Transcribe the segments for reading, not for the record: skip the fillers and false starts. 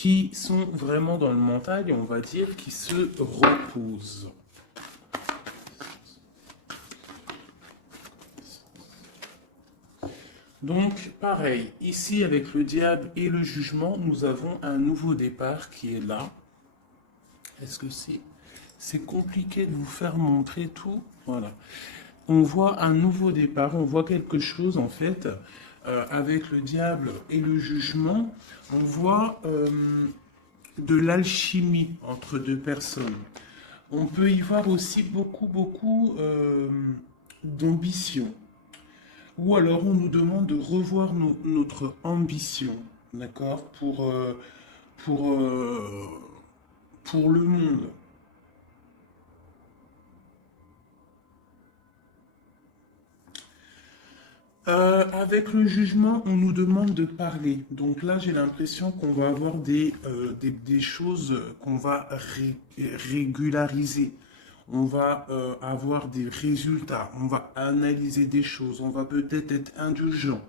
qui sont vraiment dans le mental et on va dire qui se reposent. Donc, pareil, ici avec le diable et le jugement, nous avons un nouveau départ qui est là. Est-ce que c'est compliqué de vous faire montrer tout? Voilà. On voit un nouveau départ, on voit quelque chose en fait, avec le diable et le jugement, on voit de l'alchimie entre deux personnes. On peut y voir aussi beaucoup d'ambition. Ou alors on nous demande de revoir notre ambition, d'accord, pour, euh, pour le monde. Avec le jugement, on nous demande de parler. Donc là, j'ai l'impression qu'on va avoir des choses qu'on va régulariser. On va avoir des résultats. On va analyser des choses. On va peut-être être indulgent.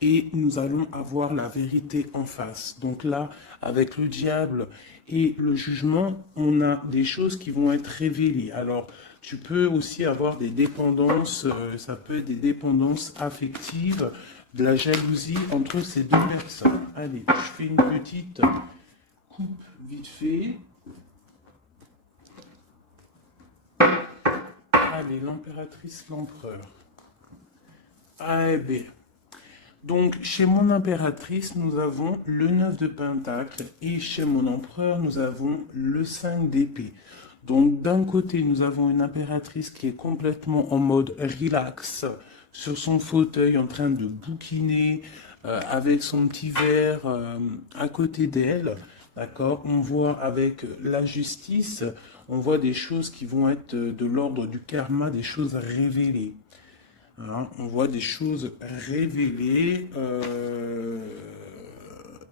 Et nous allons avoir la vérité en face. Donc là, avec le diable et le jugement, on a des choses qui vont être révélées. Alors, tu peux aussi avoir des dépendances, ça peut être des dépendances affectives, de la jalousie entre ces deux personnes. Allez, je fais une petite coupe vite fait. Allez, l'impératrice, l'empereur. Ah, bien. Donc, chez mon impératrice, nous avons le 9 de Pentacle et chez mon empereur, nous avons le 5 d'épée. Donc, d'un côté, nous avons une impératrice qui est complètement en mode relax, sur son fauteuil, en train de bouquiner, avec son petit verre à côté d'elle. D'accord? On voit avec la justice, on voit des choses qui vont être de l'ordre du karma, des choses révélées. Hein, on voit des choses révélées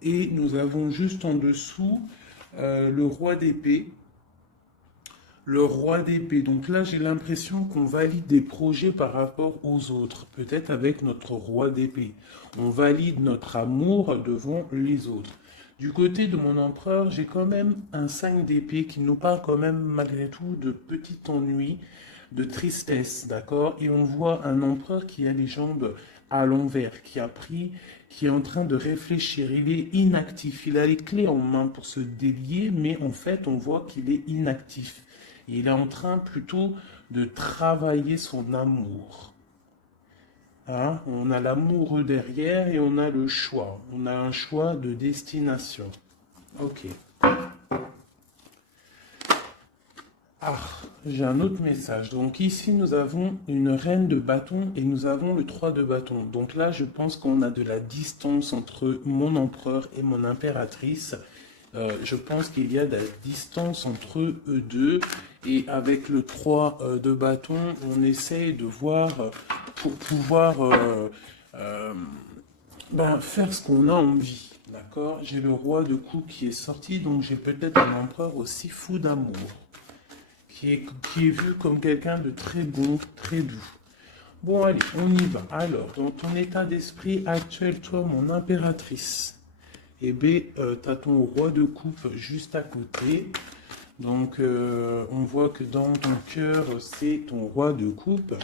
et nous avons juste en dessous le roi d'épée. Le roi d'épée. Donc là, j'ai l'impression qu'on valide des projets par rapport aux autres. Peut-être avec notre roi d'épée. On valide notre amour devant les autres. Du côté de mon empereur, j'ai quand même un 5 d'épée qui nous parle quand même malgré tout de petit ennui, de tristesse, d'accord? Et on voit un empereur qui a les jambes à l'envers, qui a pris, qui est en train de réfléchir. Il est inactif, il a les clés en main pour se délier, mais en fait, on voit qu'il est inactif. Il est en train plutôt de travailler son amour. Hein? On a l'amoureux derrière et on a le choix. On a un choix de destination. Ok. Ah, j'ai un autre message. Donc ici, nous avons une reine de bâton et nous avons le 3 de bâton. Donc là, je pense qu'on a de la distance entre mon empereur et mon impératrice. Je pense qu'il y a de la distance entre eux deux. Et avec le 3 de bâton, on essaye de voir pour pouvoir faire ce qu'on a envie. D'accord? J'ai le roi de coupe qui est sorti, donc j'ai peut-être un empereur aussi fou d'amour. Qui est vu comme quelqu'un de très bon, très doux. Bon, allez, on y va. Alors, dans ton état d'esprit actuel, toi, mon impératrice, eh bien, tu as ton roi de coupe juste à côté. Donc, on voit que dans ton cœur, c'est ton roi de coupe.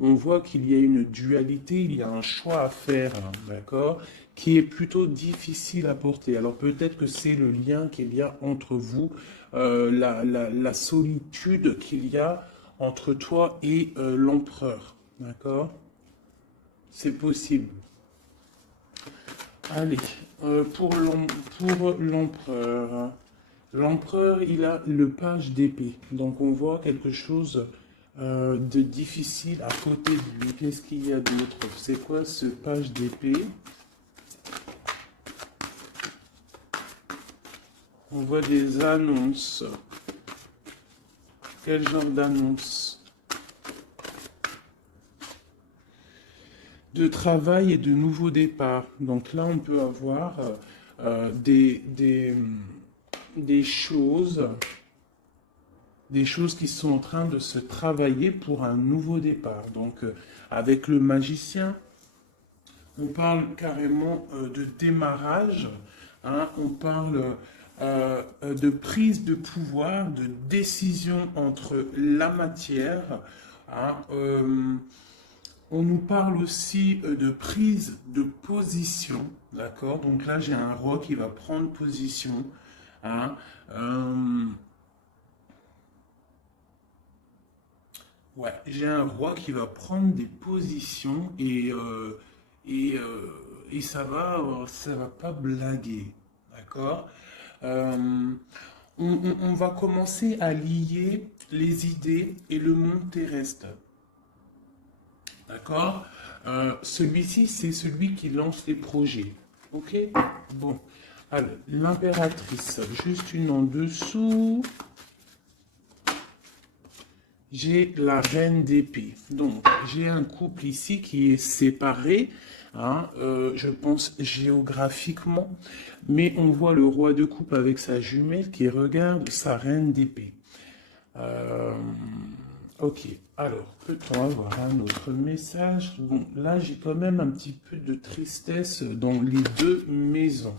On voit qu'il y a une dualité, il y a un choix à faire, hein, d'accord, qui est plutôt difficile à porter. Alors peut-être que c'est le lien qu'il y a entre vous, la solitude qu'il y a entre toi et l'empereur, d'accord? C'est possible. Allez, pour l'empereur, l'empereur, il a le page d'épée. Donc on voit quelque chose de difficile à côté de lui. Qu'est-ce qu'il y a d'autre? C'est quoi ce page d'épée? On voit des annonces. Quel genre d'annonces? De travail et de nouveaux départs. Donc là, on peut avoir des choses qui sont en train de se travailler pour un nouveau départ. Donc, avec le magicien, on parle carrément de démarrage. Hein, on parle de prise de pouvoir, de décision entre la matière. Hein, on nous parle aussi de prise de position, d'accord? Donc là, j'ai un roi qui va prendre position. Hein, euh, ouais, j'ai un roi qui va prendre des positions et, euh, et ça va pas blaguer, d'accord? Euh, on va commencer à lier les idées et le monde terrestre. D'accord. Celui-ci, c'est celui qui lance les projets. Ok. Bon. Alors, l'impératrice, juste une en dessous. J'ai la reine d'épée. Donc, j'ai un couple ici qui est séparé, hein, je pense géographiquement, mais on voit le roi de coupe avec sa jumelle qui regarde sa reine d'épée. Euh, ok, alors, peut-on avoir un autre message? Bon, là, j'ai quand même un petit peu de tristesse dans les deux maisons.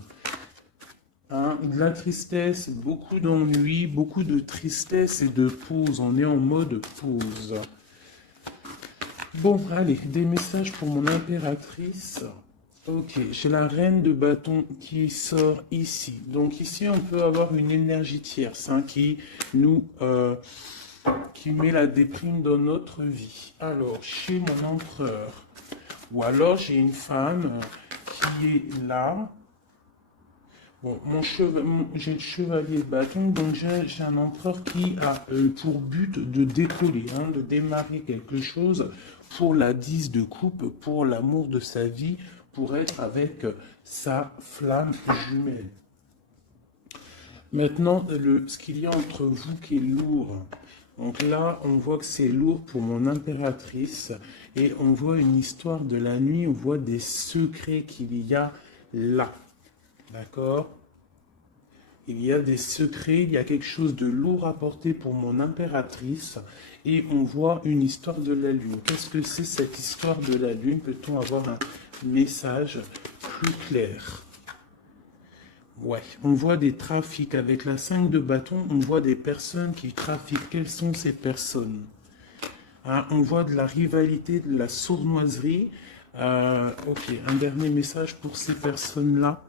Hein, de la tristesse, beaucoup d'ennui, beaucoup de tristesse et de pause. On est en mode pause. Bon, allez, des messages pour mon impératrice. Ok, j'ai la reine de bâton qui sort ici. Donc ici, on peut avoir une énergie tierce hein, nous, qui met la déprime dans notre vie. Alors, chez mon empereur, ou alors j'ai une femme qui est là. Bon, j'ai le chevalier de bâton, donc j'ai un empereur qui a pour but de décoller, hein, de démarrer quelque chose pour la 10 de coupe, pour l'amour de sa vie, pour être avec sa flamme jumelle. Maintenant, ce qu'il y a entre vous qui est lourd. Donc là, on voit que c'est lourd pour mon impératrice et on voit une histoire de la nuit, on voit des secrets qu'il y a là. D'accord? Il y a des secrets, il y a quelque chose de lourd à porter pour mon impératrice et on voit une histoire de la lune. Qu'est-ce que c'est cette histoire de la lune? Peut-on avoir un message plus clair? Ouais, on voit des trafics avec la 5 de bâton, on voit des personnes qui trafiquent. Quelles sont ces personnes? Hein, on voit de la rivalité, de la sournoiserie. Ok, un dernier message pour ces personnes-là.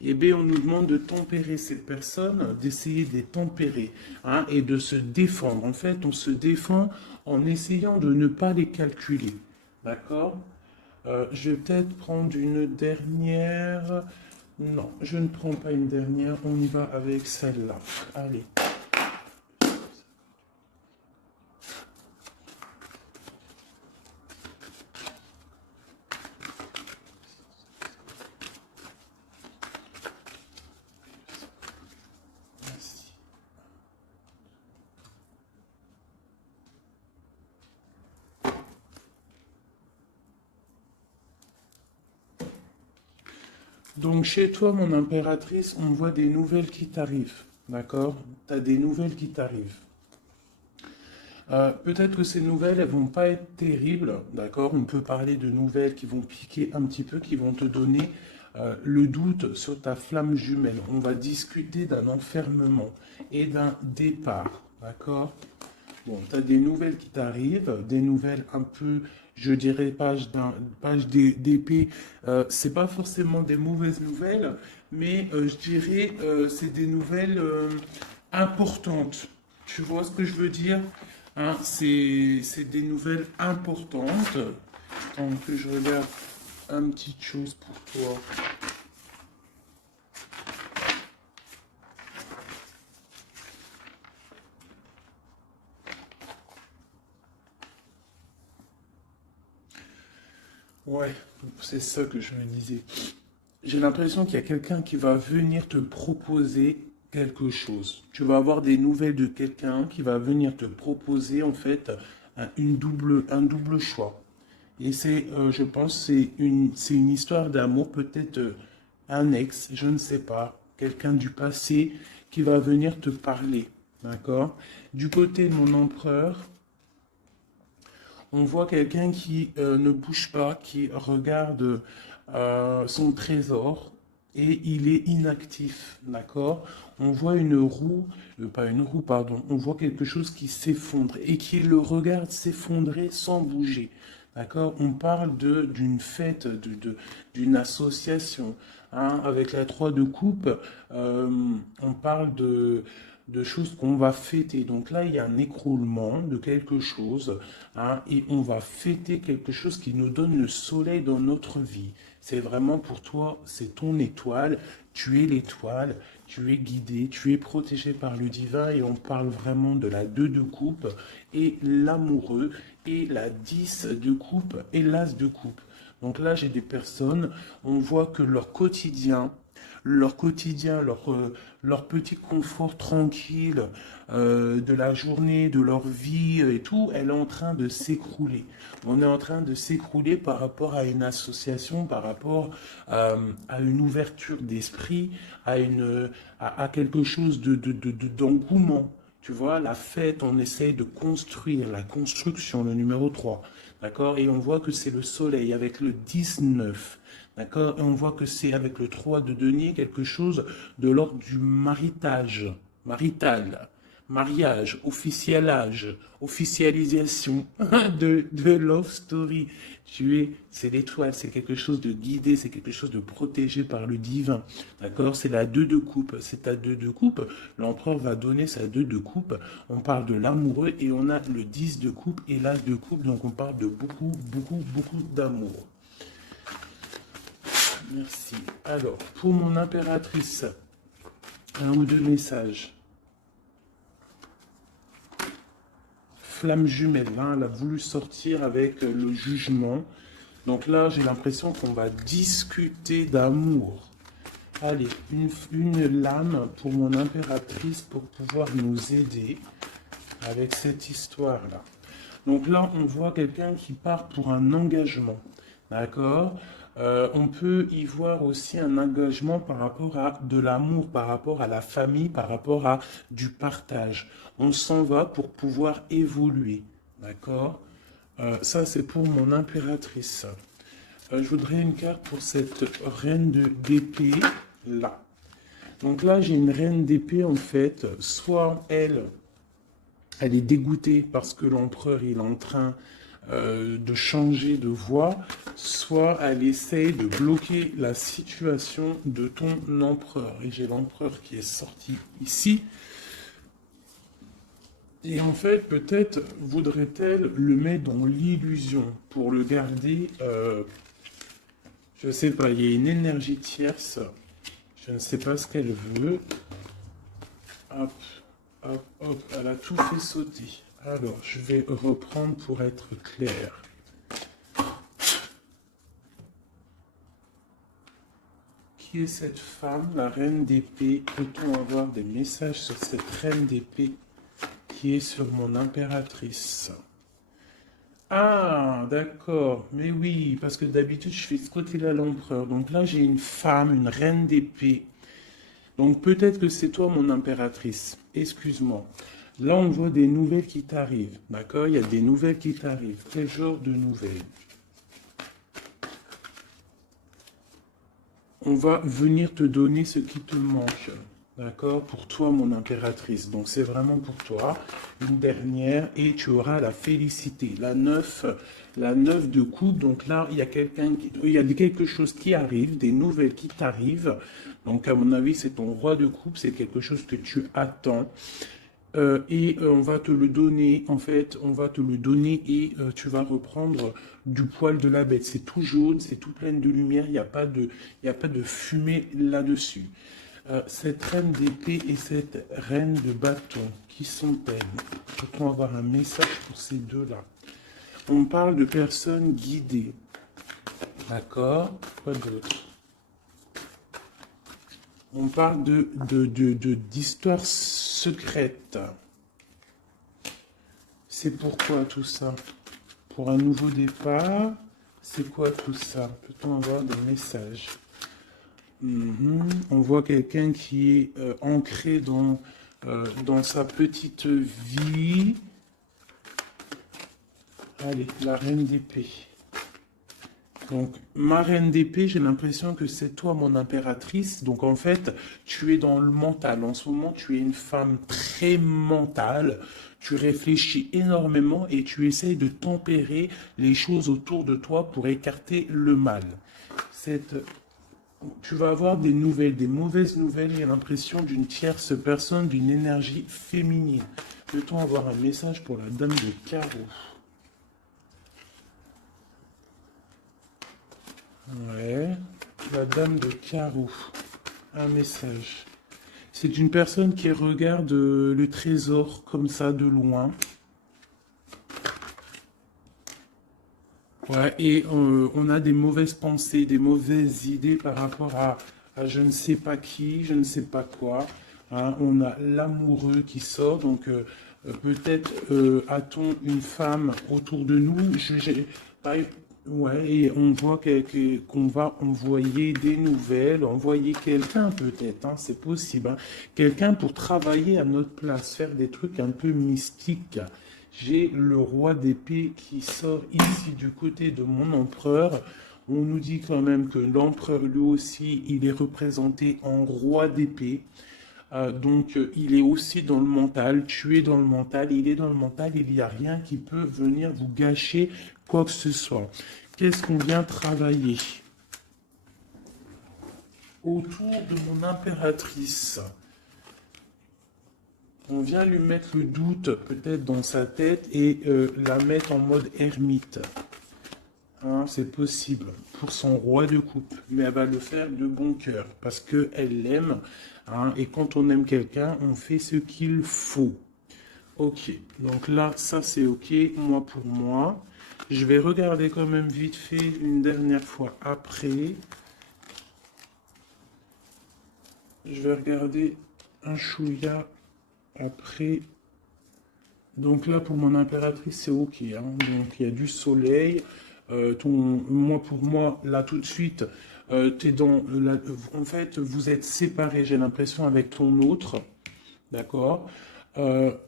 Eh bien, on nous demande de tempérer ces personnes, d'essayer de les tempérer hein, et de se défendre. En fait, on se défend en essayant de ne pas les calculer. D'accord? Je vais peut-être prendre une dernière. Non, je ne prends pas une dernière. On y va avec celle-là. Allez. Donc chez toi, mon impératrice, on voit des nouvelles qui t'arrivent. D'accord? Tu as des nouvelles qui t'arrivent. Peut-être que ces nouvelles, elles vont pas être terribles, d'accord? On peut parler de nouvelles qui vont piquer un petit peu, qui vont te donner le doute sur ta flamme jumelle. On va discuter d'un enfermement et d'un départ, d'accord? Bon, tu as des nouvelles qui t'arrivent, des nouvelles un peu, je dirais, page d'épée. C'est pas forcément des mauvaises nouvelles, mais je dirais, c'est des nouvelles importantes. Tu vois ce que je veux dire? Hein, c'est des nouvelles importantes. Attends que je regarde une petite chose pour toi. Ouais, c'est ça que je me disais. J'ai l'impression qu'il y a quelqu'un qui va venir te proposer quelque chose. Tu vas avoir des nouvelles de quelqu'un qui va venir te proposer en fait un double choix. Et c'est, je pense, c'est une histoire d'amour, peut-être un ex, je ne sais pas, quelqu'un du passé qui va venir te parler, d'accord? Du côté de mon empereur, on voit quelqu'un qui ne bouge pas, qui regarde son trésor, et il est inactif, d'accord? On voit une roue, pas une roue, pardon, on voit quelque chose qui s'effondre et qui le regarde s'effondrer sans bouger, d'accord? On parle d'une fête, d'une association, hein, avec la 3 de coupe, on parle de choses qu'on va fêter. Donc là, il y a un écroulement de quelque chose, hein, et on va fêter quelque chose qui nous donne le soleil dans notre vie. C'est vraiment pour toi, c'est ton étoile, tu es l'étoile, tu es guidé, tu es protégé par le divin et on parle vraiment de la 2 de coupe et l'amoureux et la 10 de coupe et l'as de coupe. Donc là, j'ai des personnes, on voit que leur petit confort tranquille de la journée, de leur vie et tout, elle est en train de s'écrouler. On est en train de s'écrouler par rapport à une association, par rapport à une ouverture d'esprit, à quelque chose d'engouement. Tu vois, la fête, on essaye de construire, la construction, le numéro 3. D'accord? Et on voit que c'est le soleil avec le 19. D'accord? Et on voit que c'est avec le 3 de denier quelque chose de l'ordre du marital, mariage, officialage, officialisation de love story. C'est l'étoile, c'est quelque chose de guidé, c'est quelque chose de protégé par le divin. D'accord? C'est la 2 de coupe. C'est ta 2 de coupe. L'empereur va donner sa 2 de coupe. On parle de l'amoureux et on a le 10 de coupe et l'as de coupe. Donc on parle de beaucoup, beaucoup, beaucoup d'amour. Merci. Alors, pour mon impératrice, un ou deux messages. Flamme jumelle, hein, elle a voulu sortir avec le jugement. Donc là, j'ai l'impression qu'on va discuter d'amour. Allez, une lame pour mon impératrice pour pouvoir nous aider avec cette histoire-là. Donc là, on voit quelqu'un qui part pour un engagement. D'accord? On peut y voir aussi un engagement par rapport à de l'amour, par rapport à la famille, par rapport à du partage. On s'en va pour pouvoir évoluer. D'accord? Ça, c'est pour mon impératrice. Je voudrais une carte pour cette reine d'épée là. Donc là, j'ai une reine d'épée en fait. Soit elle est dégoûtée parce que l'empereur il est en train de changer de voie, soit elle essaye de bloquer la situation de ton empereur. Et j'ai l'empereur qui est sorti ici. Et en fait, peut-être voudrait-elle le mettre dans l'illusion pour le garder, je ne sais pas, il y a une énergie tierce, je ne sais pas ce qu'elle veut. Hop, hop, hop, elle a tout fait sauter. Alors, je vais reprendre pour être clair. Qui est cette femme, la reine d'épée? Peut-on avoir des messages sur cette reine d'épée qui est sur mon impératrice? Ah, d'accord. Mais oui, parce que d'habitude, je fais ce côté-là l'empereur. Donc là, j'ai une femme, une reine d'épée. Donc peut-être que c'est toi, mon impératrice. Excuse-moi. Là, on voit des nouvelles qui t'arrivent. D'accord? Il y a des nouvelles qui t'arrivent. Quel genre de nouvelles? On va venir te donner ce qui te manque. D'accord? Pour toi, mon impératrice. Donc, c'est vraiment pour toi. Une dernière. Et tu auras la félicité. La 9 de coupe. Donc là, il y a quelque chose qui arrive, des nouvelles qui t'arrivent. Donc, à mon avis, c'est ton roi de coupe. C'est quelque chose que tu attends. On va te le donner, en fait, on va te le donner et tu vas reprendre du poil de la bête. C'est tout jaune, c'est tout plein de lumière, il n'y a pas de fumée là-dessus. Cette reine d'épée et cette reine de bâton, qui sont-elles? Peut-on avoir un message pour ces deux-là? On parle de personnes guidées. D'accord? Quoi d'autre? On parle d'histoires secrètes. C'est pourquoi tout ça? Pour un nouveau départ? C'est quoi tout ça? Peut-on avoir des messages? On voit quelqu'un qui est ancré dans sa petite vie. Allez, la reine d'épée. Donc, ma reine d'épée, j'ai l'impression que c'est toi, mon impératrice. Donc, en fait, tu es dans le mental. En ce moment, tu es une femme très mentale. Tu réfléchis énormément et tu essayes de tempérer les choses autour de toi pour écarter le mal. Cette... Tu vas avoir des nouvelles, des mauvaises nouvelles. J'ai l'impression d'une tierce personne, d'une énergie féminine. Peut-on avoir un message pour la dame de carreau? Ouais, la dame de carreau. Un message. C'est une personne qui regarde le trésor comme ça de loin. Ouais, et on a des mauvaises pensées, des mauvaises idées par rapport à je ne sais pas qui, je ne sais pas quoi. Hein. On a l'amoureux qui sort, donc peut-être a-t-on une femme autour de nous. Ouais, et on voit qu'on va envoyer des nouvelles, envoyer quelqu'un peut-être, hein, c'est possible. Hein. Quelqu'un pour travailler à notre place, faire des trucs un peu mystiques. J'ai le roi d'épée qui sort ici du côté de mon empereur. On nous dit quand même que l'empereur, lui aussi, il est représenté en roi d'épée. Donc, il est aussi dans le mental. Tu es dans le mental, il est dans le mental. Il n'y a rien qui peut venir vous gâcher quoi que ce soit. Qu'est-ce qu'on vient travailler? Autour de mon impératrice. On vient lui mettre le doute peut-être dans sa tête et la mettre en mode ermite. Hein, c'est possible pour son roi de coupe, mais elle va le faire de bon cœur parce qu'elle l'aime. Hein, et quand on aime quelqu'un, on fait ce qu'il faut. Ok, donc là, ça c'est ok, moi pour moi. Je vais regarder quand même vite fait une dernière fois après. Je vais regarder un chouïa après. Donc là, pour mon impératrice, c'est ok. Hein. Donc il y a du soleil. Moi, pour moi, là tout de suite, t'es dans en fait, vous êtes séparés, j'ai l'impression, avec ton autre. D'accord. On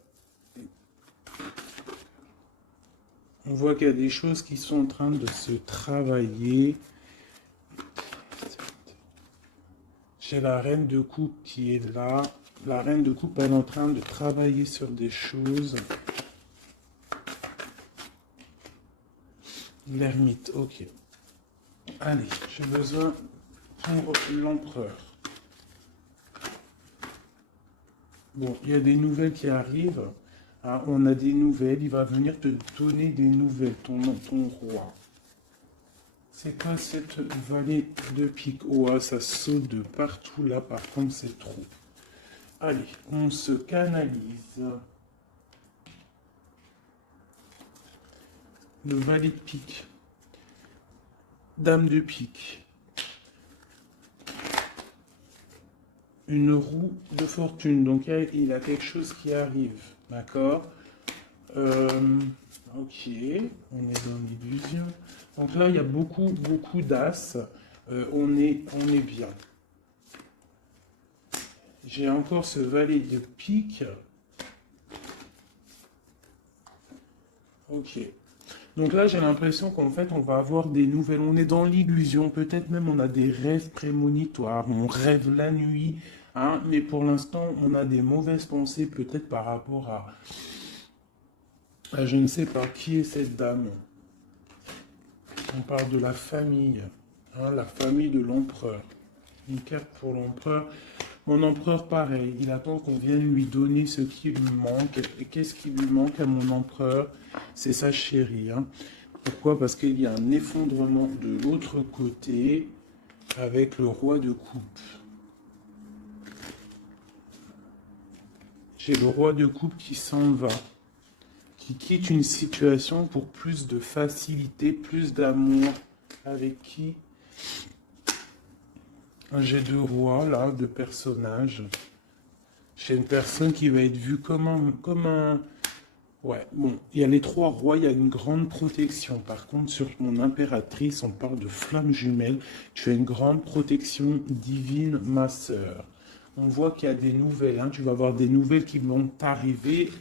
voit qu'il y a des choses qui sont en train de se travailler. J'ai la reine de coupe qui est là. La reine de coupe, elle est en train de travailler sur des choses. L'ermite, ok. Allez, j'ai besoin pour l'empereur. Bon, il y a des nouvelles qui arrivent. Ah, on a des nouvelles. Il va venir te donner des nouvelles, ton roi. C'est quoi cette vallée de pique? Oh, ah, ça saute de partout là. Par contre, c'est trop. Allez, on se canalise. Le valet de pique. Dame de pique. Une roue de fortune. Donc, il a quelque chose qui arrive. D'accord. Ok, on est dans l'illusion. Donc là, il y a beaucoup d'as. On est bien. J'ai encore ce valet de pique. Ok. Donc là, j'ai l'impression qu'en fait, on va avoir des nouvelles. On est dans l'illusion. Peut-être même on a des rêves prémonitoires. On rêve la nuit. Hein, mais pour l'instant, on a des mauvaises pensées peut-être par rapport à je ne sais pas qui est cette dame. On parle de la famille. Hein, la famille de l'empereur. Une carte pour l'empereur. Mon empereur, pareil, il attend qu'on vienne lui donner ce qui lui manque. Et qu'est-ce qui lui manque à mon empereur? C'est sa chérie. Hein. Pourquoi? Parce qu'il y a un effondrement de l'autre côté avec le roi de coupe. J'ai le roi de coupe qui s'en va, qui quitte une situation pour plus de facilité, plus d'amour. Avec qui? J'ai deux rois, là, deux personnages. J'ai une personne qui va être vue comme un... Ouais, bon, il y a les trois rois, il y a une grande protection. Par contre, sur mon impératrice, on parle de flamme jumelle. Tu as une grande protection divine, ma sœur. On voit qu'il y a des nouvelles, hein. Tu vas avoir des nouvelles qui vont t'arriver.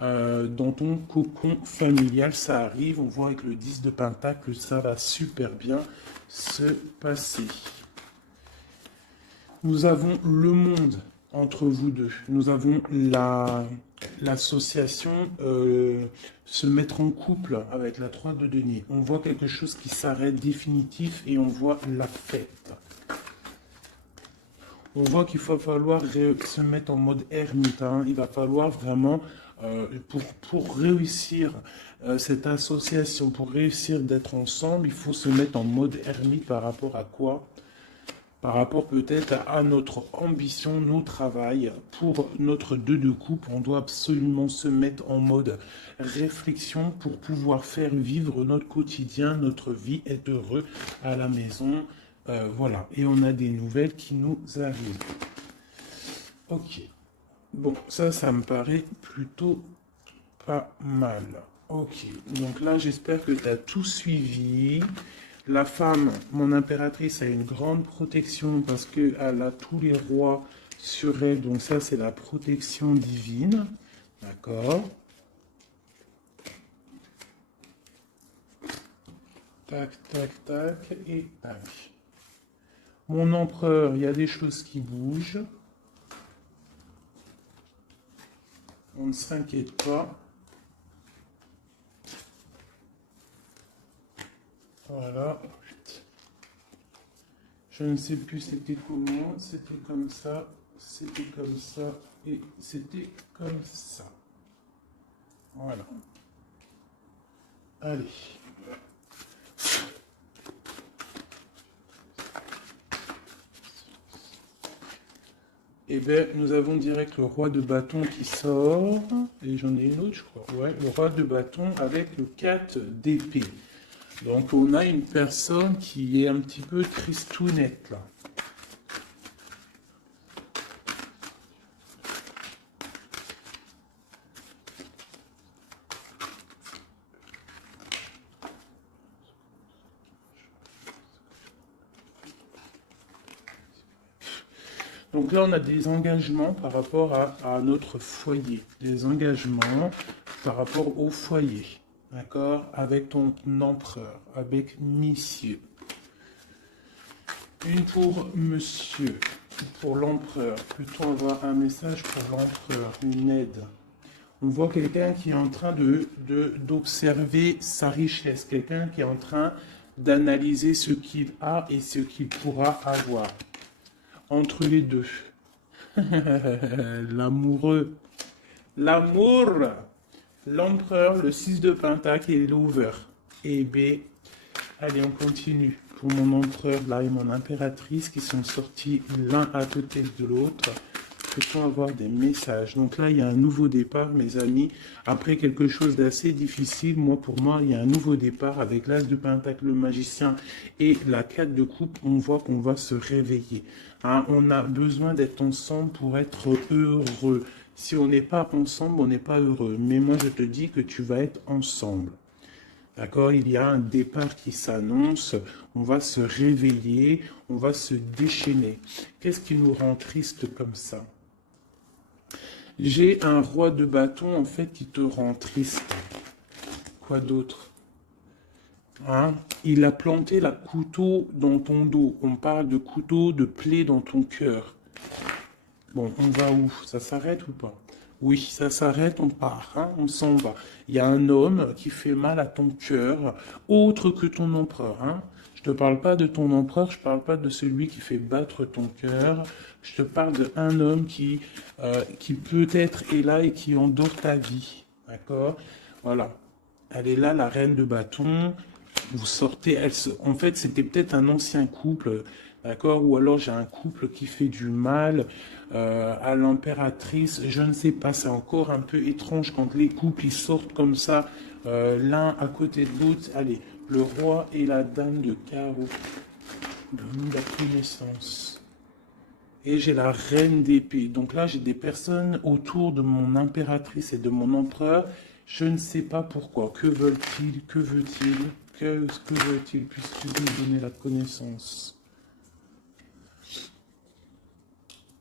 dans ton cocon familial. Ça arrive, on voit avec le 10 de Pentacle, ça va super bien se passer. Nous avons le monde entre vous deux. Nous avons l'association se mettre en couple avec la 3 de denier. On voit quelque chose qui s'arrête définitif et on voit la fête. On voit qu'il va falloir se mettre en mode ermite. Hein. Il va falloir vraiment, pour réussir cette association, pour réussir d'être ensemble, il faut se mettre en mode ermite par rapport à quoi? Par rapport peut-être à notre ambition, nos travail. Pour notre 2 de coupe, on doit absolument se mettre en mode réflexion pour pouvoir faire vivre notre quotidien, notre vie, être heureux à la maison. Voilà, et on a des nouvelles qui nous arrivent. Ok, bon, ça me paraît plutôt pas mal. Ok, donc là, j'espère que tu as tout suivi. La femme, mon impératrice, a une grande protection parce qu'elle a tous les rois sur elle. Donc ça, c'est la protection divine. D'accord. Tac, tac, tac, et tac. Mon empereur, il y a des choses qui bougent. On ne s'inquiète pas. Voilà. Je ne sais plus c'était comment. C'était comme ça. C'était comme ça. Et c'était comme ça. Voilà. Allez. Eh bien, nous avons direct le roi de bâton qui sort. Et j'en ai une autre, je crois. Ouais, le roi de bâton avec le 4 d'épée. Donc, on a une personne qui est un petit peu tristounette, là. Donc là, on a des engagements par rapport à notre foyer. Des engagements par rapport au foyer. D'accord? Avec ton empereur, avec monsieur. Une pour monsieur, pour l'empereur. Plutôt avoir un message pour l'empereur, une aide. On voit quelqu'un qui est en train d'observer sa richesse. Quelqu'un qui est en train d'analyser ce qu'il a et ce qu'il pourra avoir. Entre les deux. L'amoureux. L'amour. L'empereur, le 6 de Pentacle et l'over. Et B. Allez, on continue. Pour mon empereur, là, et mon impératrice qui sont sortis l'un à côté de l'autre. Peut-on avoir des messages? Donc là, il y a un nouveau départ, mes amis. Après quelque chose d'assez difficile, pour moi, il y a un nouveau départ avec l'as de Pentacle, le magicien et la 4 de coupe. On voit qu'on va se réveiller. Hein, on a besoin d'être ensemble pour être heureux. Si on n'est pas ensemble, on n'est pas heureux. Mais moi, je te dis que tu vas être ensemble. D'accord? Il y a un départ qui s'annonce. On va se réveiller. On va se déchaîner. Qu'est-ce qui nous rend triste comme ça? J'ai un roi de bâton, en fait, qui te rend triste. Quoi d'autre? Hein? Il a planté la couteau dans ton dos. On parle de couteau, de plaie dans ton cœur. Bon, on va où? Ça s'arrête ou pas? Oui, ça s'arrête, on part, hein, on s'en va. Il y a un homme qui fait mal à ton cœur, autre que ton empereur. Hein. Je te parle pas de ton empereur, je parle pas de celui qui fait battre ton cœur. Je te parle d'un homme qui peut-être est là et qui endort ta vie. D'accord? Voilà. Elle est là, la reine de bâton. Vous sortez, en fait, c'était peut-être un ancien couple, d'accord? Ou alors j'ai un couple qui fait du mal à l'impératrice. Je ne sais pas, c'est encore un peu étrange quand les couples ils sortent comme ça, l'un à côté de l'autre. Allez, le roi et la dame de carreau. Donne la connaissance. Et j'ai la reine d'épée. Donc là, j'ai des personnes autour de mon impératrice et de mon empereur. Je ne sais pas pourquoi. Que veulent-ils? Que veut-il? Que veut-il? Puisque nous donner la connaissance.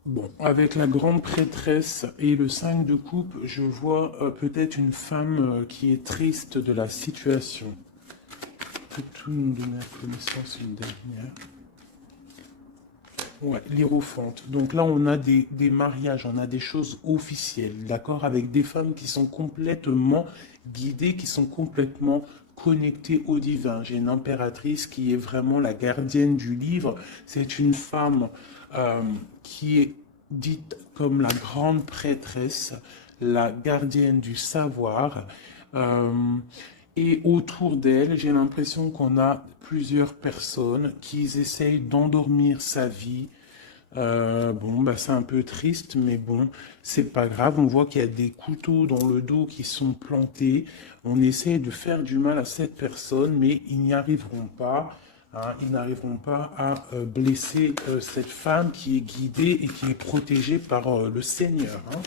Bon, avec la grande prêtresse et le 5 de coupe, je vois peut-être une femme qui est triste de la situation. Peut-tout nous donner à connaissance une dernière. Ouais, l'Hiérophante. Donc là, on a des mariages, on a des choses officielles, d'accord, avec des femmes qui sont complètement guidées, qui sont complètement connectées au divin. J'ai une impératrice qui est vraiment la gardienne du livre. C'est une femme qui est dite comme la grande prêtresse, la gardienne du savoir. Euh, et autour d'elle, j'ai l'impression qu'on a plusieurs personnes qui essayent d'endormir sa vie. Bon, bah, c'est un peu triste, mais bon, c'est pas grave. On voit qu'il y a des couteaux dans le dos qui sont plantés. On essaie de faire du mal à cette personne, mais ils n'y arriveront pas. Hein, ils n'arriveront pas à blesser cette femme qui est guidée et qui est protégée par le Seigneur. Hein.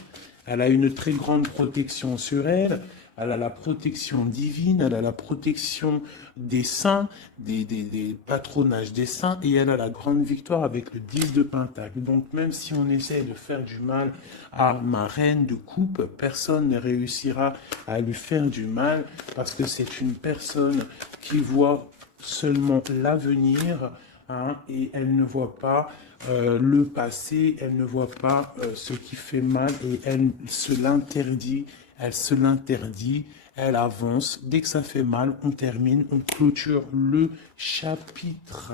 Elle a une très grande protection sur elle. Elle a la protection divine, elle a la protection des saints, des patronages des saints, et elle a la grande victoire avec le 10 de Pentacle. Donc même si on essaie de faire du mal à ma reine de coupe, personne ne réussira à lui faire du mal, parce que c'est une personne qui voit seulement l'avenir, hein, et elle ne voit pas le passé, elle ne voit pas ce qui fait mal, et elle se l'interdit. Elle se l'interdit, elle avance. Dès que ça fait mal, on termine, on clôture le chapitre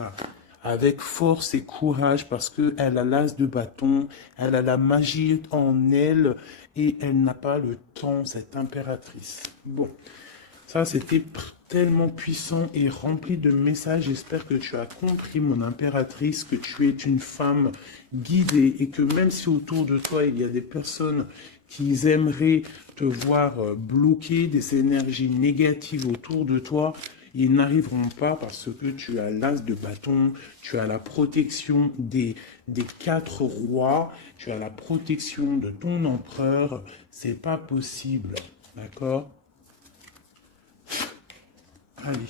avec force et courage parce qu'elle a l'as de bâton, elle a la magie en elle et elle n'a pas le temps, cette impératrice. Bon, ça c'était tellement puissant et rempli de messages. J'espère que tu as compris, mon impératrice, que tu es une femme guidée et que même si autour de toi il y a des personnes qui aimeraient te voir bloquer des énergies négatives autour de toi, ils n'arriveront pas parce que tu as l'as de bâton, tu as la protection des 4 rois, tu as la protection de ton empereur. C'est pas possible, d'accord? Allez.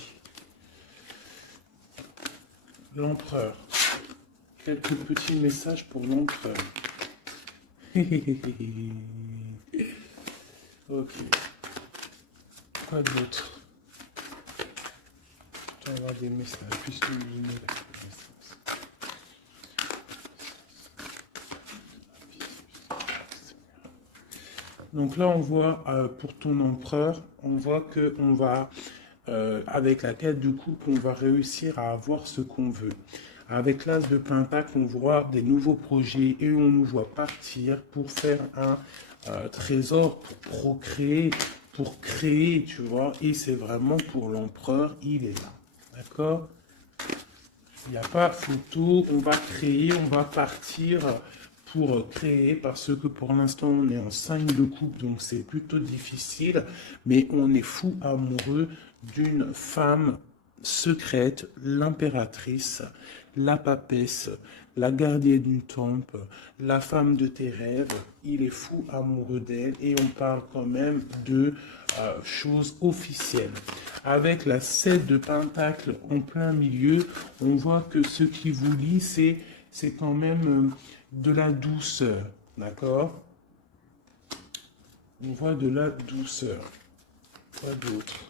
L'empereur. Quelques petits messages pour l'empereur. Ok. Quoi d'autre? Je dois avoir des messages. Puisque vous venez la connaissance. Donc là, on voit pour ton empereur, on voit que on va, avec la 4 de coupe, on va réussir à avoir ce qu'on veut. Avec l'as de pentacle, on voit des nouveaux projets et on nous voit partir pour faire un trésor, pour procréer, pour créer, tu vois. Et c'est vraiment pour l'empereur, il est là. D'accord? Il n'y a pas photo, on va créer, on va partir pour créer parce que pour l'instant on est en 5 de coupe, donc c'est plutôt difficile, mais on est fou amoureux d'une femme secrète, l'impératrice, la papesse, la gardienne du temple, la femme de tes rêves. Il est fou amoureux d'elle et on parle quand même de choses officielles. Avec la 7 de pentacle en plein milieu, on voit que ce qui vous lie, c'est quand même de la douceur, d'accord? On voit de la douceur. Quoi d'autre?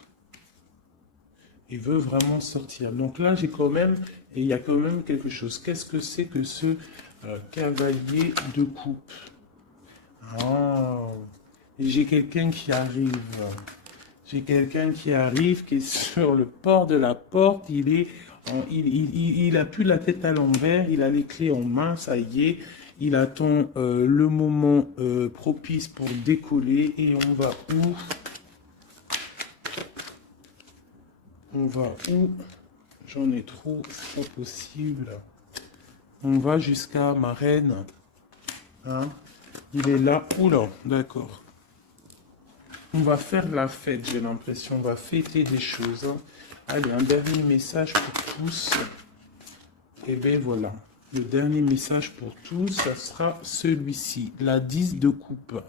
Il veut vraiment sortir. Donc là, j'ai quand même, et il y a quand même quelque chose. Qu'est-ce que c'est que ce cavalier de coupe? Ah, j'ai quelqu'un qui arrive. J'ai quelqu'un qui arrive, qui est sur le port de la porte. Il a plus la tête à l'envers. Il a les clés en main. Ça y est. Il attend le moment propice pour décoller. Et on va où? On va où? J'en ai trop, c'est pas possible. On va jusqu'à ma reine. Hein? Il est là. Oula, d'accord. On va faire la fête, j'ai l'impression. On va fêter des choses. Hein. Allez, un dernier message pour tous. Et bien voilà. Le dernier message pour tous, ça sera celui-ci. La 10 de coupe.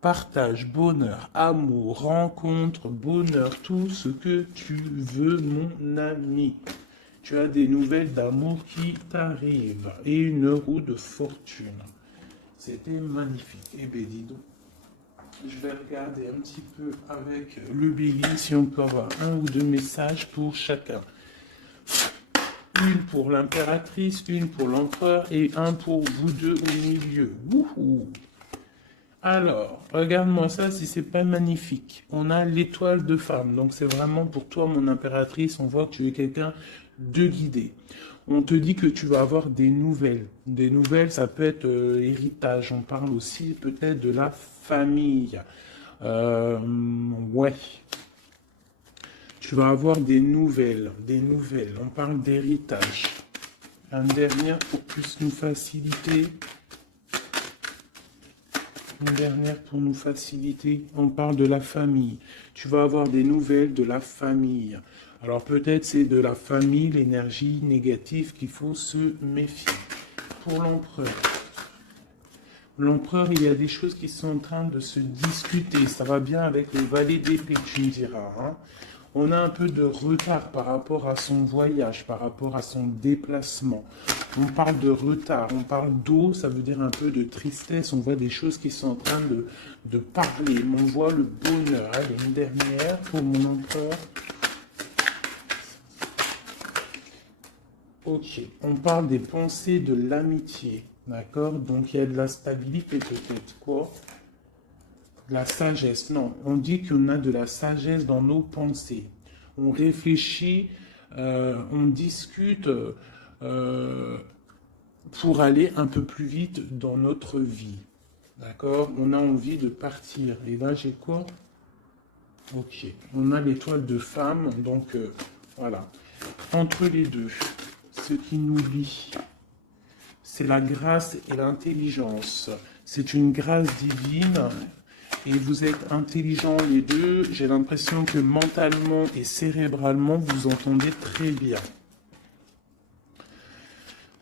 Partage, bonheur, amour, rencontre, bonheur, tout ce que tu veux, mon ami. Tu as des nouvelles d'amour qui t'arrivent et une roue de fortune. C'était magnifique. Eh bien, dis donc. Je vais regarder un petit peu avec le Bélier si on peut avoir un ou deux messages pour chacun. Une pour l'impératrice, une pour l'empereur et un pour vous deux au milieu. Wouhou! Alors, regarde-moi ça si c'est pas magnifique. On a l'étoile de femme, donc c'est vraiment pour toi mon impératrice, on voit que tu es quelqu'un de guidé. On te dit que tu vas avoir des nouvelles. Des nouvelles, ça peut être héritage, on parle aussi peut-être de la famille. Ouais. Tu vas avoir des nouvelles, on parle d'héritage. Un dernier pour plus nous faciliter. Une dernière pour nous faciliter, on parle de la famille. Tu vas avoir des nouvelles de la famille. Alors peut-être c'est de la famille, l'énergie négative qu'il faut se méfier. Pour l'empereur. L'empereur, il y a des choses qui sont en train de se discuter. Ça va bien avec le valet d'épée, tu me diras. Hein. On a un peu de retard par rapport à son voyage, par rapport à son déplacement. On parle de retard, on parle d'eau, ça veut dire un peu de tristesse. On voit des choses qui sont en train de parler. On voit le bonheur. Allez, une dernière pour mon empereur. Ok, on parle des pensées de l'amitié. D'accord? Donc il y a de la stabilité peut-être. Quoi? De la sagesse. Non, on dit qu'on a de la sagesse dans nos pensées. On réfléchit, on discute pour aller un peu plus vite dans notre vie. D'accord? On a envie de partir. Et là, j'ai quoi? Ok. On a l'étoile de femme. Donc, voilà. Entre les deux, ce qui nous lie, c'est la grâce et l'intelligence. C'est une grâce divine. Et vous êtes intelligents les deux. J'ai l'impression que mentalement et cérébralement, vous entendez très bien.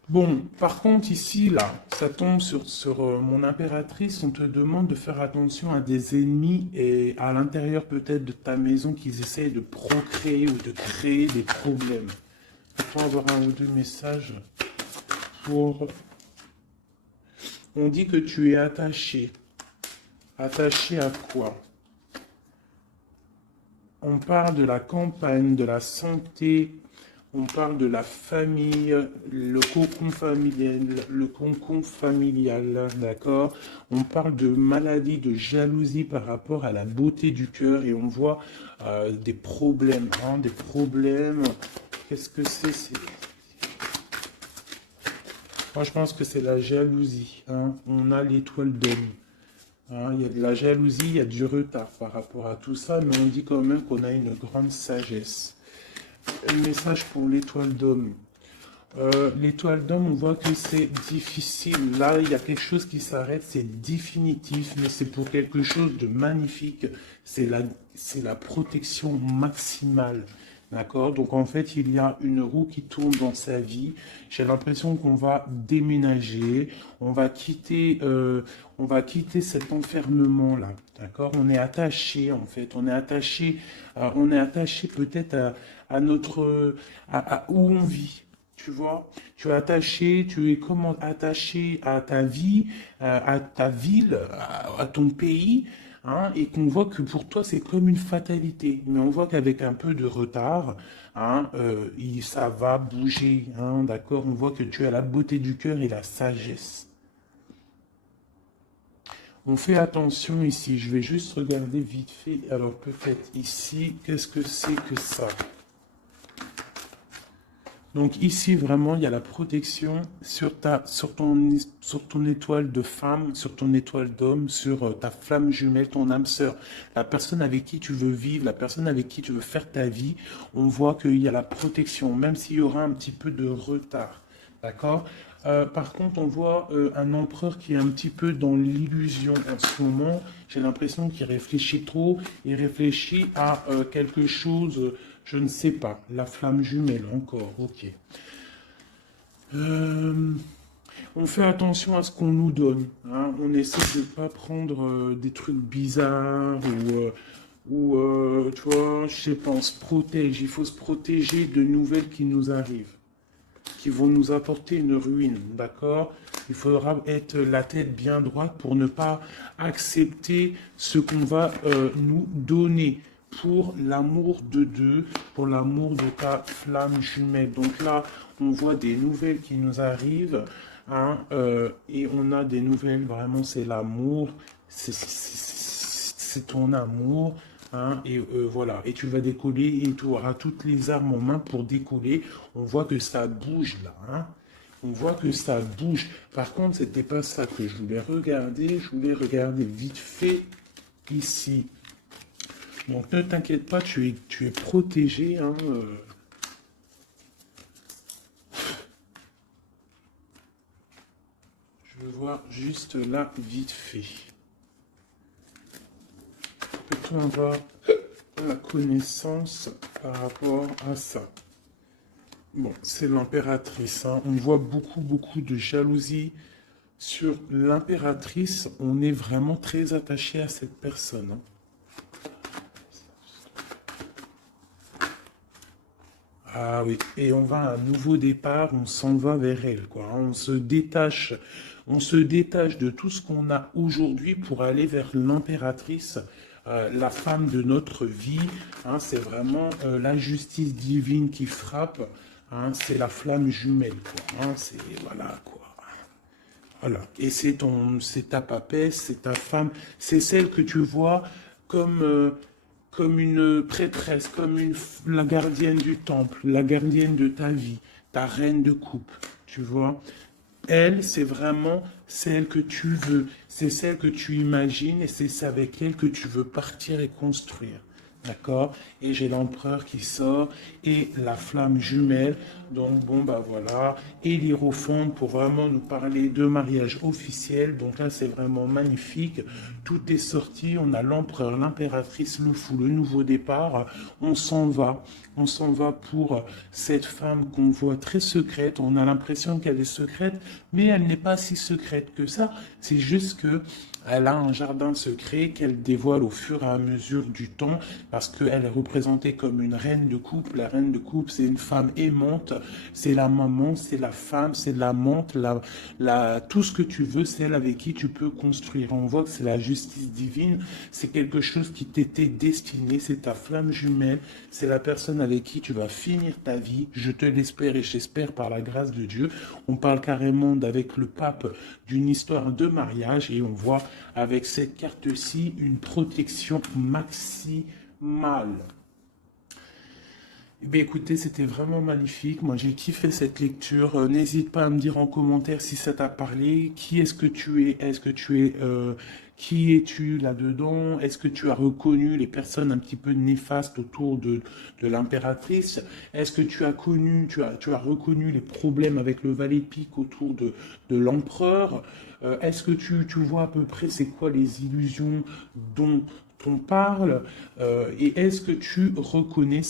Bon, par contre, ici, là, ça tombe sur mon impératrice. On te demande de faire attention à des ennemis et à l'intérieur peut-être de ta maison qu'ils essayent de procréer ou de créer des problèmes. Faut avoir un ou deux messages pour... On dit que tu es attaché. Attaché à quoi? On parle de la campagne, de la santé, on parle de la famille, le cocon familial, d'accord? On parle de maladie, de jalousie par rapport à la beauté du cœur et on voit des problèmes, hein, des problèmes. Qu'est-ce que c'est? Moi, je pense que c'est la jalousie. Hein. On a l'étoile d'homme. Hein, il y a de la jalousie, il y a du retard par rapport à tout ça, mais on dit quand même qu'on a une grande sagesse. Un message pour l'étoile d'homme. L'étoile d'homme, on voit que c'est difficile. Là, il y a quelque chose qui s'arrête, c'est définitif, mais c'est pour quelque chose de magnifique. C'est la protection maximale. D'accord? Donc en fait, il y a une roue qui tourne dans sa vie. J'ai l'impression qu'on va déménager, on va quitter cet enfermement-là. D'accord? On est attaché en fait, on est attaché peut-être à notre où on vit. Tu vois, tu es attaché, tu es comment attaché à ta vie, à ta ville, à ton pays. Hein, et qu'on voit que pour toi c'est comme une fatalité, mais on voit qu'avec un peu de retard, hein, ça va bouger, hein, d'accord? On voit que tu as la beauté du cœur et la sagesse. On fait attention ici, je vais juste regarder vite fait, alors peut-être ici, qu'est-ce que c'est que ça? Donc ici, vraiment, il y a la protection sur ton étoile de femme, sur ton étoile d'homme, sur ta flamme jumelle, ton âme sœur, la personne avec qui tu veux vivre, la personne avec qui tu veux faire ta vie. On voit qu'il y a la protection, même s'il y aura un petit peu de retard. D'accord? Par contre, on voit un empereur qui est un petit peu dans l'illusion en ce moment. J'ai l'impression qu'il réfléchit trop. Il réfléchit à quelque chose... Je ne sais pas. La flamme jumelle, encore. Ok. On fait attention à ce qu'on nous donne. Hein. On essaie de ne pas prendre des trucs bizarres ou tu vois, je sais pas, on se protège. Il faut se protéger de nouvelles qui nous arrivent. qui vont nous apporter une ruine, d'accord? Il faudra être la tête bien droite pour ne pas accepter ce qu'on va nous donner pour l'amour de Dieu, pour l'amour de ta flamme jumelle. Donc là, on voit des nouvelles qui nous arrivent, hein, et on a des nouvelles, vraiment, c'est l'amour, c'est ton amour. Hein, et voilà, et tu vas décoller et tu auras toutes les armes en main pour décoller. On voit que ça bouge là, hein. On voit que ça bouge. Par contre, c'était pas ça que je voulais regarder. Je voulais regarder vite fait ici. Donc ne t'inquiète pas, tu es protégé. Hein, Je veux voir juste là vite fait. Peut-on avoir la connaissance par rapport à ça? Bon, c'est l'impératrice. Hein. On voit beaucoup de jalousie sur l'impératrice. On est vraiment très attaché à cette personne. Hein. Ah oui, et on va à un nouveau départ, on s'en va vers elle, quoi. Hein. On se détache de tout ce qu'on a aujourd'hui pour aller vers l'impératrice, la femme de notre vie. Hein. C'est vraiment la justice divine qui frappe. Hein. C'est la flamme jumelle, quoi. Hein. C'est voilà, quoi. Voilà. Et c'est ta papesse, c'est ta femme, c'est celle que tu vois comme comme une prêtresse, comme la gardienne du temple, la gardienne de ta vie, ta reine de coupe, tu vois. Elle, c'est vraiment celle que tu veux, c'est celle que tu imagines et c'est avec elle que tu veux partir et construire. D'accord? Et j'ai l'empereur qui sort et la flamme jumelle. Donc, bon, bah voilà. Et l'hiérophante pour vraiment nous parler de mariage officiel. Donc là, c'est vraiment magnifique. Tout est sorti. On a l'empereur, l'impératrice, le fou, le nouveau départ. On s'en va. On s'en va pour cette femme qu'on voit très secrète. On a l'impression qu'elle est secrète, mais elle n'est pas si secrète que ça. C'est juste que elle a un jardin secret qu'elle dévoile au fur et à mesure du temps parce qu'elle est représentée comme une reine de coupe. La reine de coupe, c'est une femme aimante, c'est la maman, c'est la femme, c'est l'amante, tout ce que tu veux, c'est elle avec qui tu peux construire. On voit que c'est la justice divine, c'est quelque chose qui t'était destiné, c'est ta flamme jumelle, c'est la personne avec qui tu vas finir ta vie. Je te l'espère et j'espère par la grâce de Dieu. On parle carrément avec le pape d'une histoire de mariage et on voit avec cette carte-ci une protection maximale. Eh bien, écoutez, c'était vraiment magnifique. Moi, j'ai kiffé cette lecture. N'hésite pas à me dire en commentaire si ça t'a parlé. Qui est-ce que tu es? Qui es-tu là-dedans? Est-ce que tu as reconnu les personnes un petit peu néfastes autour de l'impératrice? Est-ce que tu as reconnu les problèmes avec le valet de pique autour de l'empereur? Est-ce que tu vois à peu près c'est quoi les illusions dont on parle? Et est-ce que tu reconnais